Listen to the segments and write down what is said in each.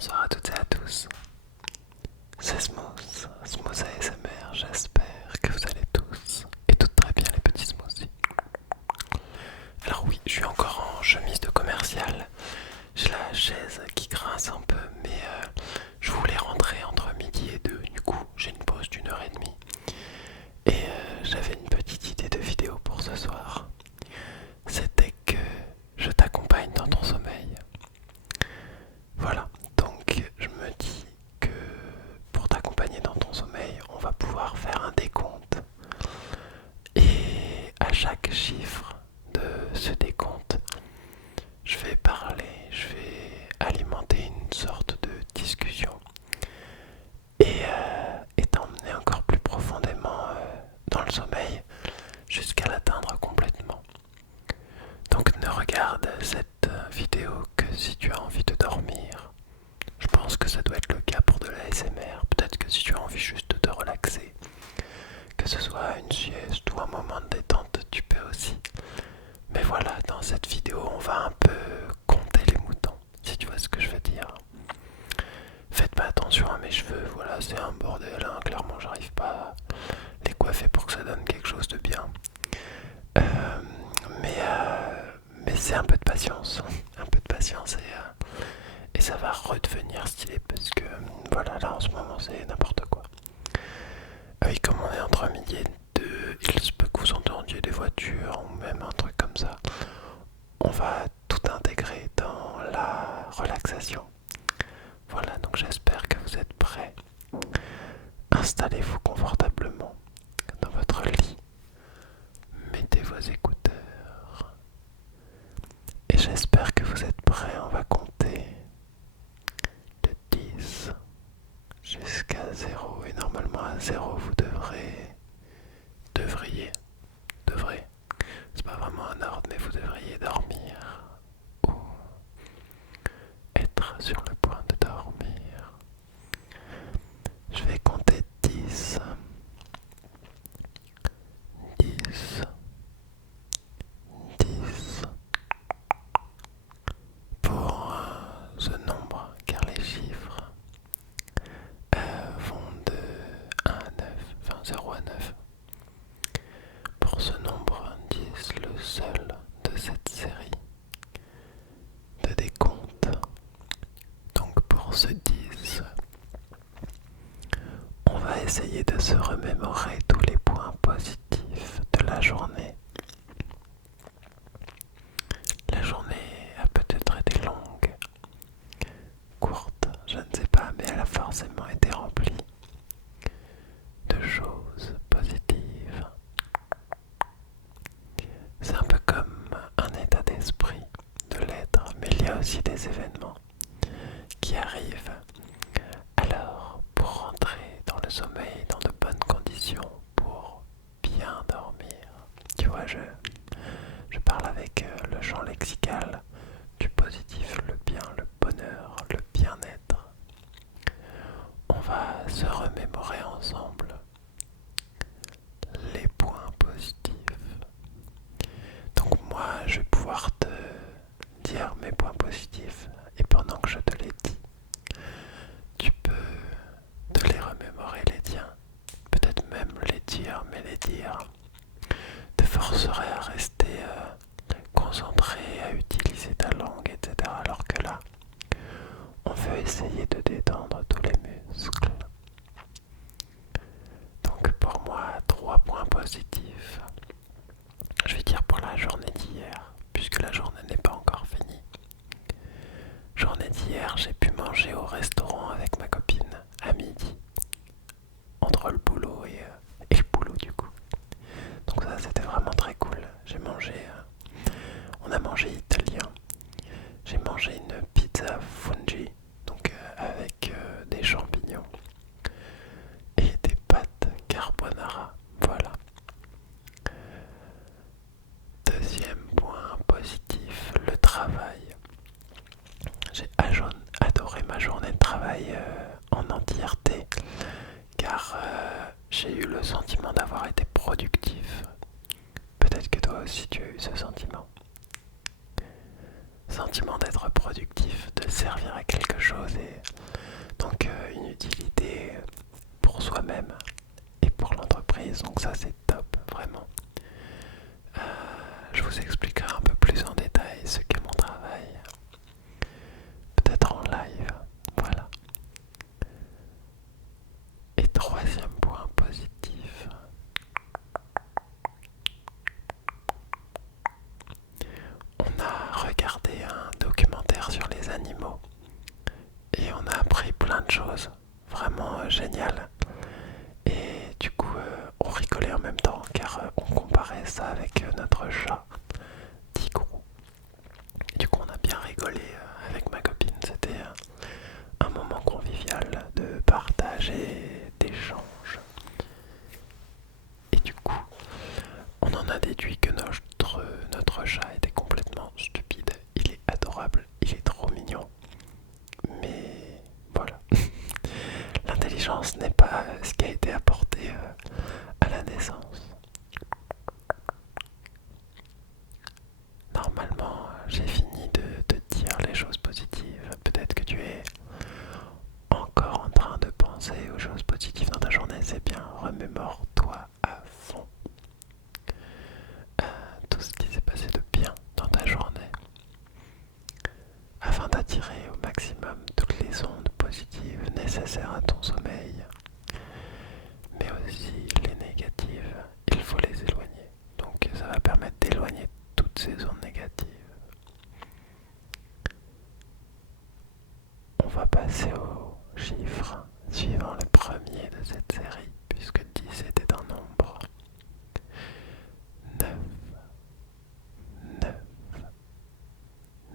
Bonsoir à toutes et à tous, c'est Smooth ASMR, j'espère que vous allez tous et toutes très bien les petits smoothies. Alors oui, je suis encore en chemise de commercial, j'ai la chaise qui grince un peu, mais je voulais rentrer entre midi et 2, du coup j'ai une pause d'1 h 30 et j'avais une petite idée de vidéo pour ce soir. C'était que je t'accompagne dans ton sommeil. Voilà, donc je me dis que pour t'accompagner dans ton sommeil, on va pouvoir faire un décompte. Et à chaque chiffre de ce décompte, je vais parler, je vais alimenter une sorte de discussion et t'emmener encore plus profondément dans le sommeil jusqu'à l'atteindre complètement. Donc ne regarde cette vidéo que si tu as envie de dormir. Je pense que ça doit être le cas pour de la l'ASMR. Peut-être que si tu as envie juste de te relaxer, que ce soit une sieste ou un moment de détente, tu peux aussi. Mais voilà, dans cette vidéo, on va un peu compter les moutons, si tu vois ce que je veux dire. Faites pas attention à mes cheveux, voilà, c'est un bordel, hein. Clairement, j'arrive pas à les coiffer pour que ça donne quelque chose de bien. Euh, mais c'est un peu de patience, un peu de patience et ça va redevenir stylé parce que voilà, là en ce moment c'est n'importe quoi. Ah oui, comme on est entre midi et 2, il se peut que vous entendiez des voitures ou même un truc comme ça. On va tout intégrer dans la relaxation. Voilà, donc j'espère que vous êtes prêts. Installez-vous confortablement dans votre lit. Mettez vos écouteurs. Et j'espère que vous êtes prêts. On va compter de 10 jusqu'à 0. Et normalement à 0, vous devriez, c'est pas vraiment un ordre, mais vous devriez dormir ou être sur le point de dormir. Je vais compter 10, 10, 10 pour ce nombre, car les chiffres vont de 1 à 9, enfin 0 à 9. Pour ce nombre 10, le seul de cette série de décompte. Donc pour ce 10, on va essayer de se remémorer tous les points positifs de la journée. La journée a peut-être été longue, courte, je ne sais pas, mais elle a forcément été remplie de choses positives. C'est un peu comme un état d'esprit de l'être, mais il y a aussi des événements qui arrivent. Alors, pour rentrer dans le sommeil dans de bonnes conditions, pour bien dormir, tu vois, je parle avec le champ lexical du positif, le bien, le bonheur, le bien-être. On va se remémorer ensemble les points positifs. Donc moi, je vais pouvoir te dire mes points positifs et pendant que je te les dis, tu peux te les remémorer les tiens. Peut-être même les dire, mais les dire te forcerait à rester concentré, à utiliser ta langue, etc. Alors que là, on veut essayer de détendre tous les muscles. Donc pour moi, 3 points positifs. Je vais dire pour la journée d'hier, puisque la journée n'est pas encore finie. Journée d'hier, j'ai pu manger au restaurant avec ma copine à midi, entre le boulot et le boulot du coup. Donc ça c'était vraiment très cool. On a mangé italien. J'ai mangé une pizza fungi, donc avec des champignons et des pâtes carbonara. Voilà. Deuxième point positif, le travail. J'ai adoré ma journée de travail en entièreté car j'ai eu le sentiment d'avoir été productif. Peut-être que toi aussi tu as eu ce sentiment. Sentiment d'être productif, de servir à quelque chose et de choses vraiment géniales. Et du coup, on rigolait en même temps car on comparait ça avec notre chat, Tigrou. Du coup, on a bien rigolé avec ma copine. C'était un moment convivial de partage et d'échange. Et du coup, on en a déduit que notre chat était complètement stupide. Il est adorable, il est trop mignon. Mais voilà, l'intelligence n'est pas ce qui a été apporté à la naissance. Normalement, j'ai fini de te dire les choses positives. Peut-être que tu es encore en train de penser aux choses positives dans ta journée. C'est bien, remémore-toi à fond tout ce qui s'est passé de bien dans ta journée afin d'attirer au maximum toutes les ondes positives nécessaires à ton sommeil. Mais aussi les négatives, il faut les éloigner. Donc ça va permettre d'éloigner toutes ces ondes négatives. On va passer au chiffre suivant le premier de cette série, puisque 10 était un nombre. 9, 9,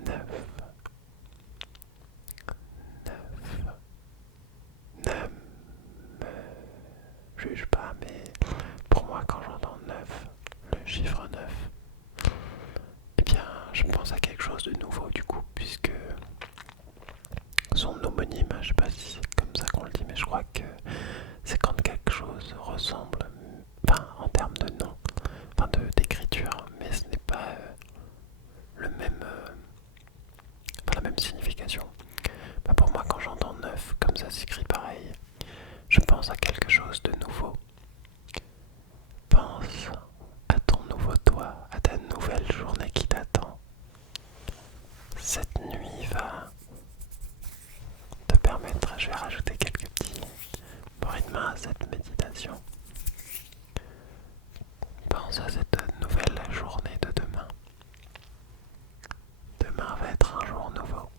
9, 9. Ne me juge pas, mais pour moi, quand j'entends 9, le chiffre 9, eh bien, je pense à quelque chose de nouveau du coup, puisque son homonyme, je sais pas si c'est comme ça qu'on le dit, mais je crois que c'est quand quelque chose ressemble, enfin en termes de nom, enfin d'écriture, mais ce n'est pas le même, la même signification. Bah pour moi, quand j'entends 9, comme ça s'écrit pareil, je pense à quelque chose de nouveau. Pense à ton nouveau toi, à ta nouvelle journée qui t'attend. Cette nuit va te permettre, je vais rajouter quelques petits rythmes à cette méditation. Pense à cette nouvelle journée de demain. Demain va être un jour nouveau.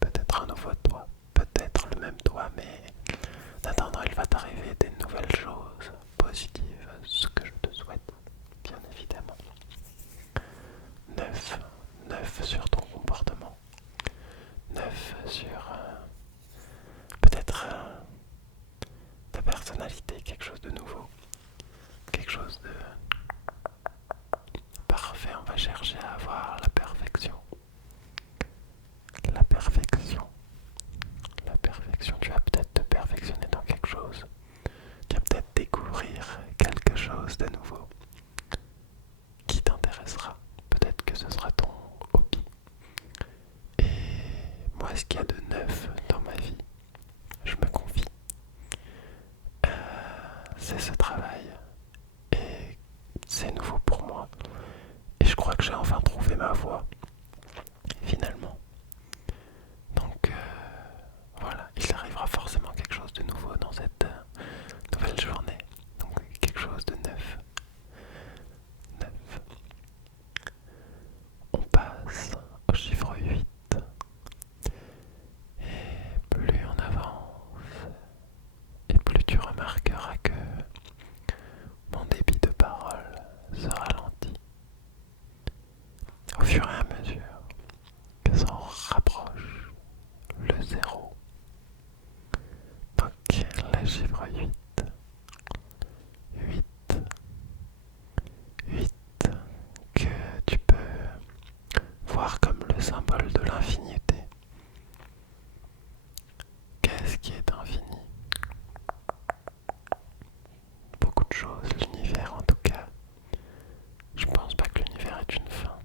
Peut-être un nouveau toi, peut-être le même toi, mais en attendant, il va t'arriver des nouvelles choses positives, ce que je te souhaite, bien évidemment. 9, 9 sur ton comportement. 9 sur peut-être ta personnalité, quelque chose de nouveau, quelque chose de parfait. On va chercher à avoir la perfection. La perfection. La perfection. Tu vas peut-être te perfectionner dans quelque chose. Tu vas peut-être découvrir quelque chose de nouveau qui t'intéressera. Peut-être que ce sera ton hobby. Et moi, ce qu'il y a de neuf dans ma vie, je me confie, c'est ce travail. Et c'est nouveau pour moi. Et je crois que j'ai enfin trouvé ma voie, finalement. Donc voilà, il arrivera forcément quelque chose de nouveau dans cette nouvelle journée. Donc quelque chose de neuf. Neuf. On passe au chiffre 8. Et plus on avance, et plus tu remarqueras que mon débit de parole se ralentit au fur et à mesure que s'en rapproche le zéro. Donc le chiffre 8, 8, 8, que tu peux voir comme le symbole de l'infinité. Qu'est-ce qui est infini? Beaucoup de choses, l'univers en tout cas. Je pense pas que l'univers est une fin,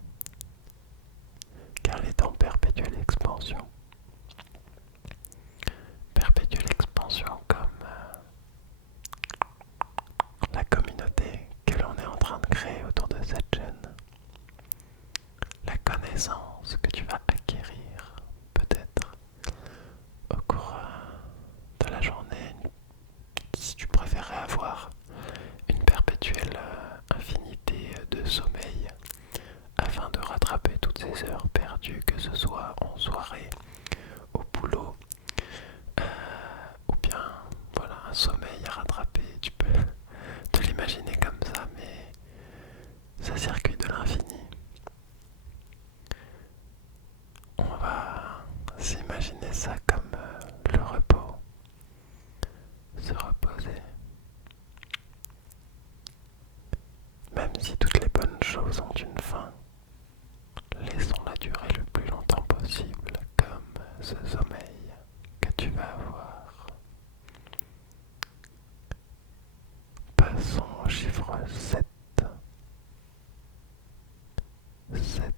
car il est en perpétuelle expansion. Perpétuelle expansion comme la communauté que l'on est en train de créer autour de cette chaîne. La connaissance que tu vas acquérir vas avoir. Passons au chiffre 7. 7,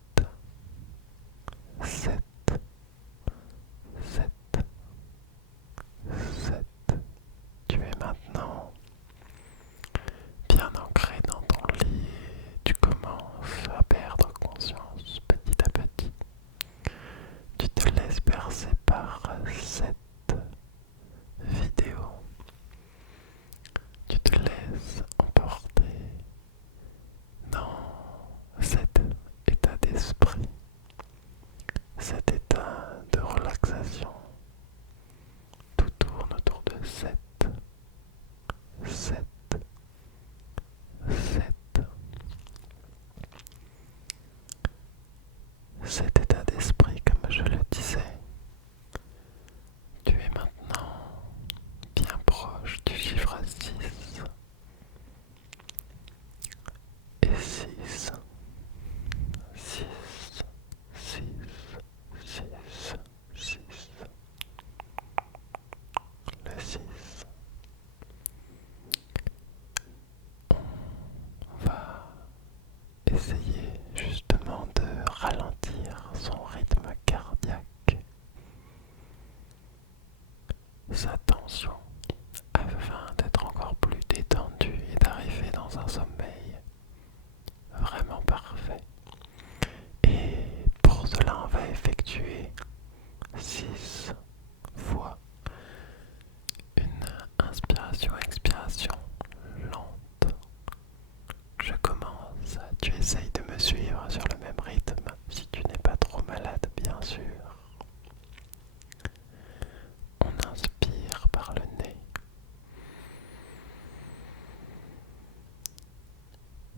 7, 7, 7. Tu es maintenant bien ancré dans ton lit et tu commences à perdre conscience petit à petit. Tu te laisses bercer par cette vidéo. Tu te laisses emporter dans cet état d'esprit, cet état de relaxation. Tout tourne autour de 7, 7, 7. Cet état d'esprit, comme je le disais, tu es maintenant bien proche du chiffre 6 et 6, 6, 6, 6, 6, le 6. On va essayer justement de ralentir son rythme cardiaque, sa tension, afin d'être encore plus détendu et d'arriver dans un sommeil vraiment parfait. Et pour cela, on va effectuer 6 fois une inspiration-expiration lente. Je commence, tu essayes de me suivre sur le même rythme, si tu n'es pas trop malade bien sûr. On inspire par le nez.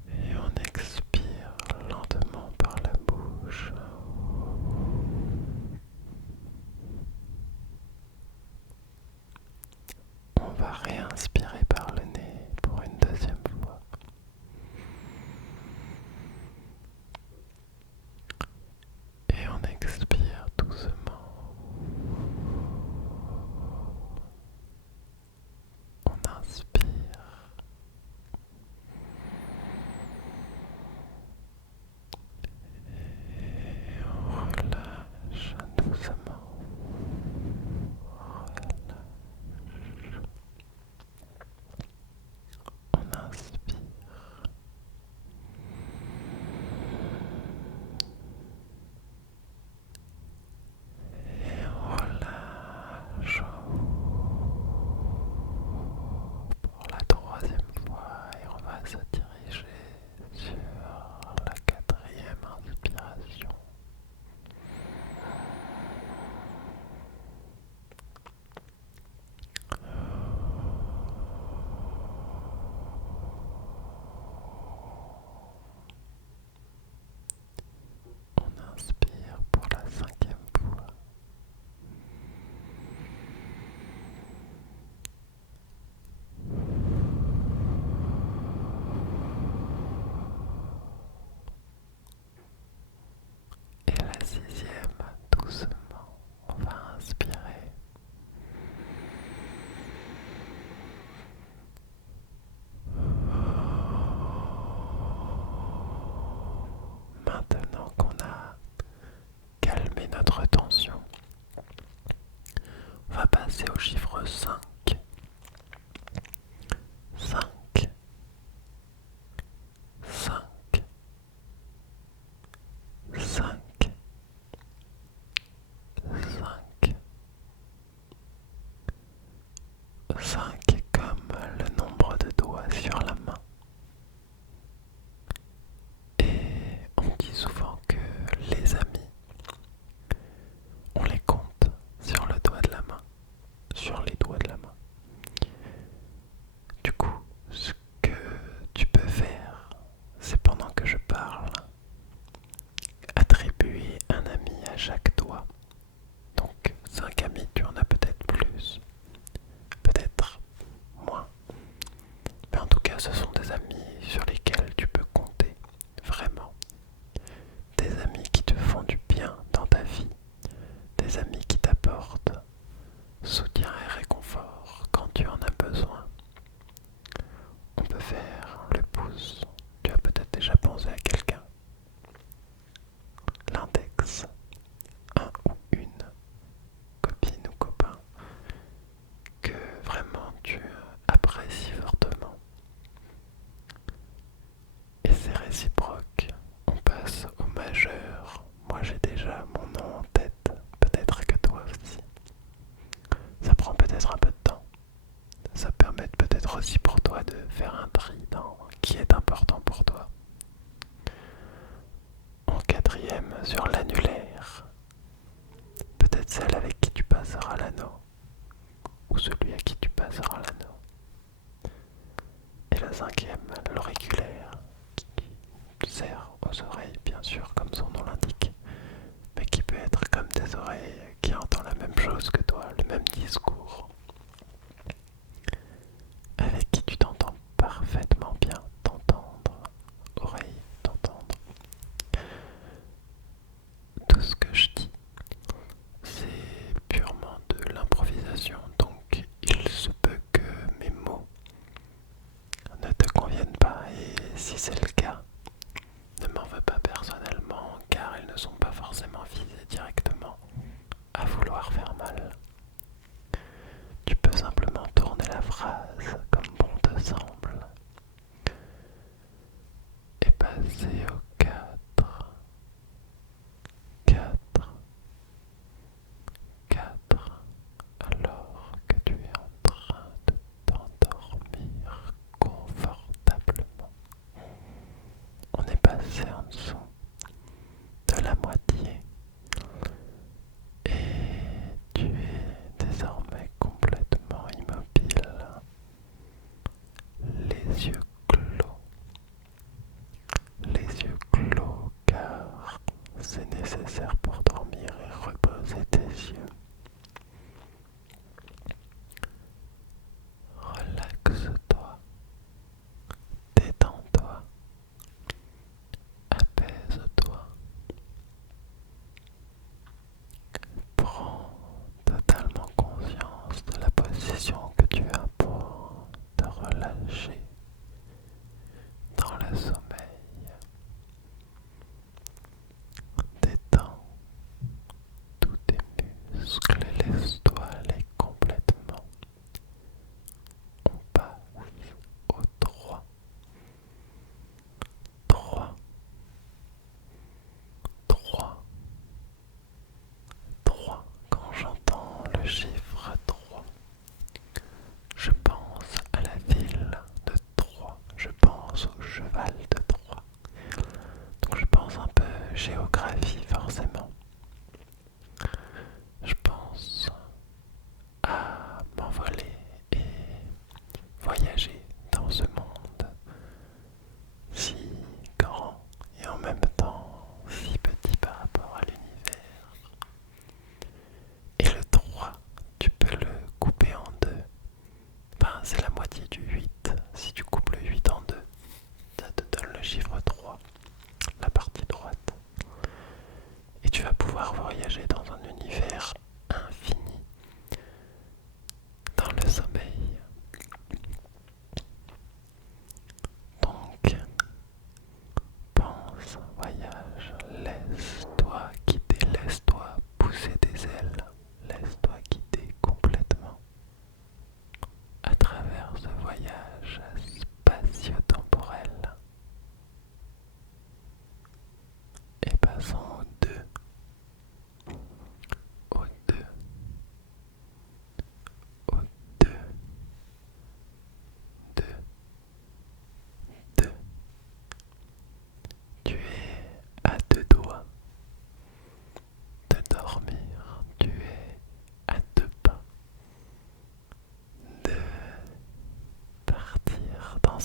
Et on expire lentement par la bouche. On va réinspirer par le nez pour une deuxième fois. Et on expire doucement. On inspire. Et on relâche doucement. Relâche. On inspire. Et on relâche pour la troisième fois et on va se diriger sur la quatrième inspiration. On inspire pour la cinquième fois. Et la sixième, doucement, on va inspirer. Maintenant qu'on a calmé notre tension, on va passer au chiffre 5. 5, 5, 5, 5. 5 est comme le nombre de doigts sur la main. Et on dit souvent que les amis, on les compte sur le doigt de la main, sur les doigts de la main.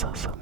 un sommeil.